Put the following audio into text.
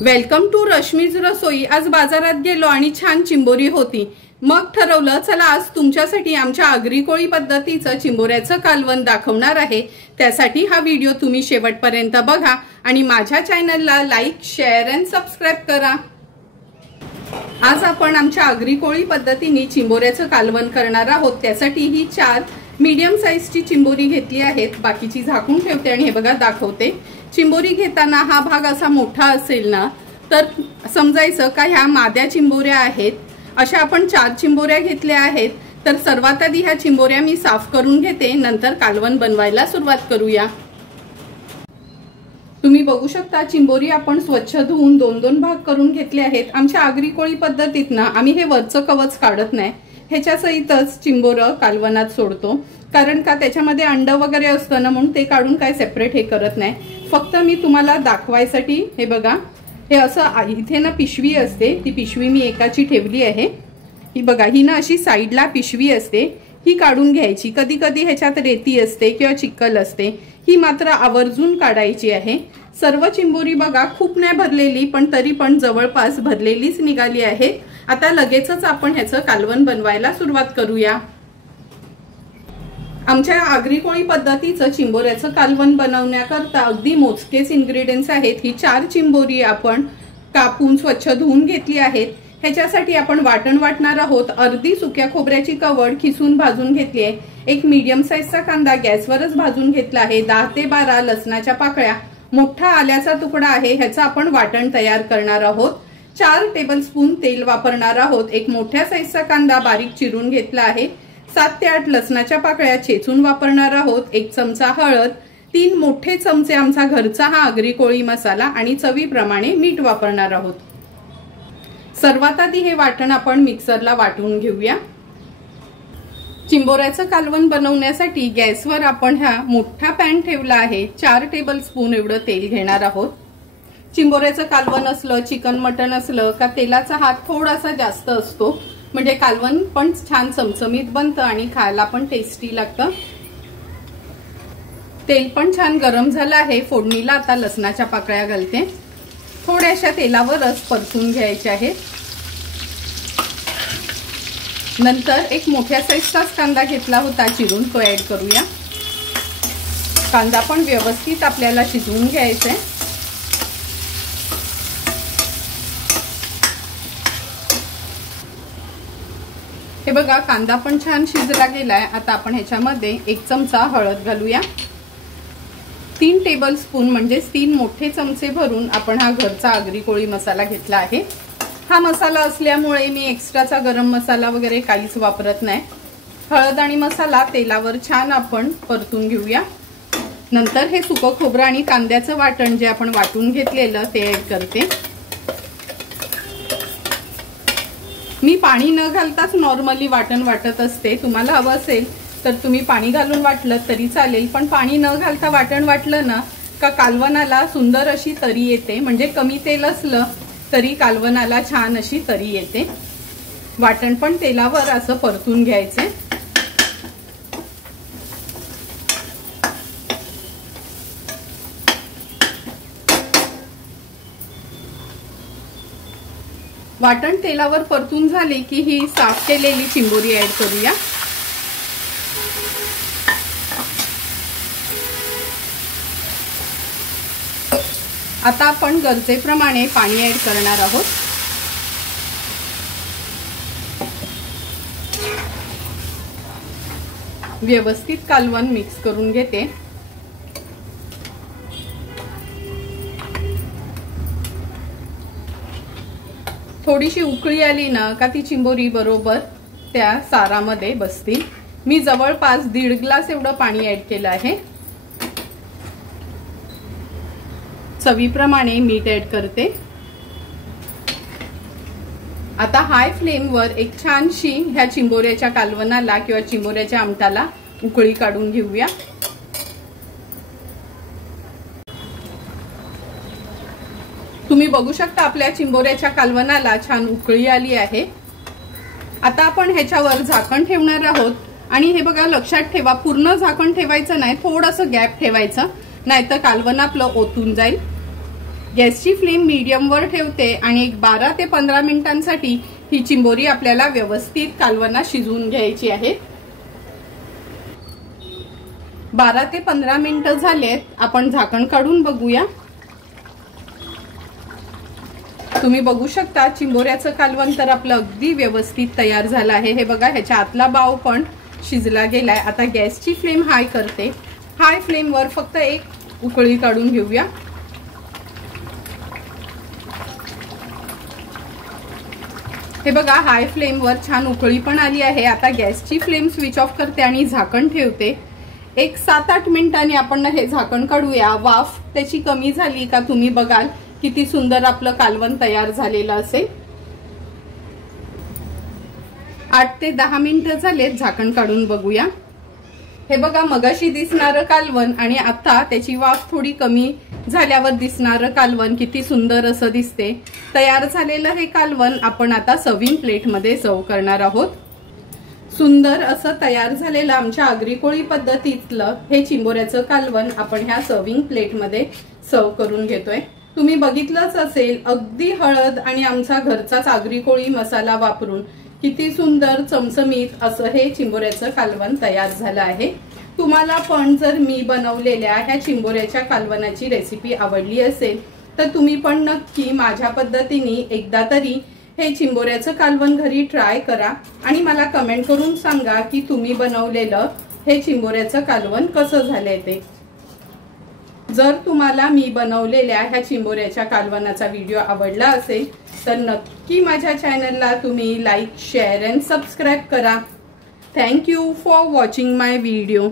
Welcome to Rashmi's रसोई। आज बाजारात गेलो आणि छान चिंबोरी होती। मग ठरवलं चला आज तुमच्यासाठी आमच्या आगरी कोळी पद्धतीचं चिंबोऱ्याचं कालवण दाखवणार आहे। त्यासाठी हा व्हिडिओ तुम्ही शेवटपर्यंत बघा आणि माझ्या चॅनलला लाईक, शेअर आणि सबस्क्राइब करा। आज आपण आमच्या आगरी कोळी पद्धतीने चिंबोऱ्याचं कालवण करणार आहोत। त्यासाठी ही 4 मीडियम साइजची चिंबोरी घेतली आहेत। बाकीची झाकून ठेवते आणि हे बघा दाखवते। चिंबोरी घेताना हा भाग असा मोठा असेल ना तर समजायचं का ह्या माद्या चिंबोऱ्या आहेत। अशा आपण 4 चिंबोऱ्या घेतल्या आहेत। तर सर्वात आधी ह्या चिंबोऱ्या मी साफ करून घेते, नंतर कालवण बनवायला सुरुवात करूया। तुम्ही बघू शकता चिंबोरी आपण स्वच्छ धुवून 2-2 भाग करून घेतले आहेत। आमच्या आगरी कोळी पद्धतीत ना आम्ही हे वरचं कवच काढत नाही, ह्याच्या सहितच चिंबोरं कालवनात सोडतो। कारण का त्याच्यामध्ये अंड वगैरे असतं ना, म्हणून ते काढून काय सेपरेट हे करत नाही। फक्त मी तुम्हाला दाखवायसाठी हे बघा, हे असं इथे ना पिशवी असते, ती पिशवी मी एकाची ठेवली आहे। ही बघा, ही ना अशी साईडला पिशवी असते, ही काढून घ्यायची। कधी कधी ह्याच्यात रेती असते किंवा चिक्कल असते, ही मात्र आवर्जून काढायची आहे। सर्व चिंबोरी बघा खूप नाही भरलेली, पण तरी पण जवळपास भरलेलीच निघाली आहे। आता लगेचच आपण ह्याचं कालवण बनवायला सुरुवात करूया। आमच्या आगरी कोळी पद्धतीचं चिंबोऱ्याचं कालवण बनवण्याकरता अगदी मोजकेच इन्ग्रेडियंट्स आहेत। ही 4 चिंबोरी आपण कापून स्वच्छ धुवून घेतली आहेत। ह्याच्यासाठी आपण वाटण वाटणार आहोत। अर्धी सुक्या खोबऱ्याची कवड खिसून भाजून घेतली आहे। एक मीडियम साइजचा कांदा गॅसवरच भाजून घेतला आहे। 10 ते 12 लसणाच्या पाकळ्या, मोठा आल्याचा तुकडा आहे, ह्याचं आपण वाटण तयार करणार आहोत। 4 टेबलस्पून तेल वापरणार आहोत। एक मोठ्या साइजचा कांदा बारीक चिरून घेतला आहे। 7 ते 8 लसणाच्या पाकळ्या चेचून वापरणार आहोत। 1 चमचा हळद, 3 मोठे चमचे आमचा घरचा हा आगरी कोळी मसाला आणि चवीप्रमाणे मीठ वापरणार आहोत। सर्वात आधी हे वाटण आपण मिक्सरला वाटून घेऊया। चिंबोऱ्याचं कालवण बनवण्यासाठी गॅसवर आपण हा मोठा पॅन ठेवला आहे। 4 टेबलस्पून एवढं तेल घेणार आहोत। चिंबोऱ्याचं कालवण असलं, चिकन मटन असलं का तेलाचा हात थोडासा जास्त असतो, म्हणजे कालवण पण छान चमचमीत बनतं आणि खायला पण टेस्टी लागतं। तेल पण छान गरम झालं आहे। फोडणीला आता लसणाच्या पाकळ्या घालते। थोड्याशा तेलावरच परतून घ्यायचे आहे। नंतर एक मोठ्या साइजचाच कांदा घेतला होता चिरून, तो ऍड करूया। कांदा पण व्यवस्थित आपल्याला शिजवून घ्यायचा आहे। हे बघा, कांदा पण छान शिजला गेलाय। आता आपण ह्याच्यामध्ये 1 चमचा हळद घालूया। 3 टेबलस्पून म्हणजे 3 मोठे चमचे भरून आपण हा घरचा आगरी कोळी मसाला घेतला आहे। हा मसाला असल्यामुळे मी एक्स्ट्राचा गरम मसाला वगैरे काहीच वापरत नाही। हळद आणि मसाला तेलावर छान आपण परतून घेऊया। नंतर हे सुकं खोबरं आणि कांद्याचं वाटण जे आपण वाटून घेतलेलं ते ऍड करते। मी पाणी न घालताच नॉर्मली वाटण वाटत असते। तुम्हाला हवं असेल तर तुम्ही पाणी घालून वाटलं तरी चालेल, पण पाणी न घालता वाटण वाटलं ना का कालवणाला सुंदर अशी तरी येते। म्हणजे कमी तेल असलं तरी कालवणाला छान अशी तरी येते। वाटण पण तेलावर असं परतून घ्यायचे। वाटण तेलावर परतून झाले की ही साफ केलेली चिंबोरी ऍड करूया। आता आपण गरजेप्रमाणे पाणी ऍड करणार आहोत। व्यवस्थित कालवण मिक्स करून घेते। थोडीशी उकळी आली ना का ती चिंबोरी बरोबर त्या सारामध्ये बसतील। मी जवळपास 1.5 ग्लास एवढं पाणी ऍड केलं आहे। चवीप्रमाणे मीठ ऍड करते। आता हाय फ्लेमवर एक छानशी ह्या चिंबोऱ्याच्या कालवणाला किंवा चिंबोऱ्याच्या आमटाला उकळी काढून घेऊया। तुम्ही बघू शकता आपल्या चिंबोऱ्याच्या कालवणाला छान उकळी आली आहे। आता आपण ह्याच्यावर झाकण ठेवणार आहोत आणि हे बघा लक्षात ठेवा, पूर्ण झाकण ठेवायचं नाही, थोडंसं गॅप ठेवायचं, नाहीतर कालवण आपलं ओतून जाईल। गॅसची फ्लेम मीडियमवर ठेवते आणि एक 12 ते 15 मिनिटांसाठी ही चिंबोरी आपल्याला व्यवस्थित कालवणात शिजवून घ्यायची आहे। 12 ते 15 मिनिटं झालेत, आपण झाकण काढून बघूया। तुम्ही बघू शकता चिंबोऱ्याचं कालवण तर आपलं अगदी व्यवस्थित तयार झालं आहे। हे बघा, ह्याच्या आतला बाव पण शिजला गेलाय। आता गॅसची फ्लेम हाय करते। हाय फ्लेमवर फक्त एक उकळी काढून घेऊया। हे बघा, हाय फ्लेमवर छान उकळी पण आली आहे। आता गॅसची फ्लेम स्विच ऑफ करते आणि झाकण ठेवते। एक 7-8 मिनिटांनी आपण हे झाकण काढूया। वाफ त्याची कमी झाली का तुम्ही बघाल किती सुंदर आपलं कालवण तयार झालेलं असेल। 8 ते 10 मिनिटं झालेत, झाकण काढून बघूया। हे बघा, मगाशी दिसणारं कालवण आणि आता त्याची वाफ थोडी कमी झाल्यावर दिसणारं कालवण किती सुंदर असं दिसते। तयार झालेलं हे कालवण आपण आता सर्विंग प्लेटमध्ये सर्व करणार आहोत। सुंदर असं तयार झालेलं आमच्या आगरी कोळी पद्धतीतलं हे चिंबोऱ्याचं कालवण आपण ह्या सर्विंग प्लेटमध्ये सर्व करून घेतोय। तुम्ही बघितलंच असेल, अगदी हळद आणि आमचा घरचाच आगरी कोळी मसाला वापरून किती सुंदर चमचमीत असं हे चिंबोऱ्याचं कालवण तयार झालं आहे। तुम्हाला पण जर मी बनवलेल्या ह्या चिंबोऱ्याच्या कालवणाची रेसिपी आवडली असेल तर तुम्ही पण नक्की माझ्या पद्धतीने एकदा तरी हे चिंबोऱ्याचं कालवण घरी ट्राय करा आणि मला कमेंट करून सांगा की तुम्ही बनवलेलं हे चिंबोऱ्याचं कालवण कसं झालंय ते। जर तुम्हाला मी बनवलेल्या ह्या चिंबोऱ्याच्या कालवणाचा व्हिडिओ आवडला असेल तर नक्की माझ्या चॅनलला तुम्ही लाईक, शेअर अँड सबस्क्राईब करा। Thank you for watching my video.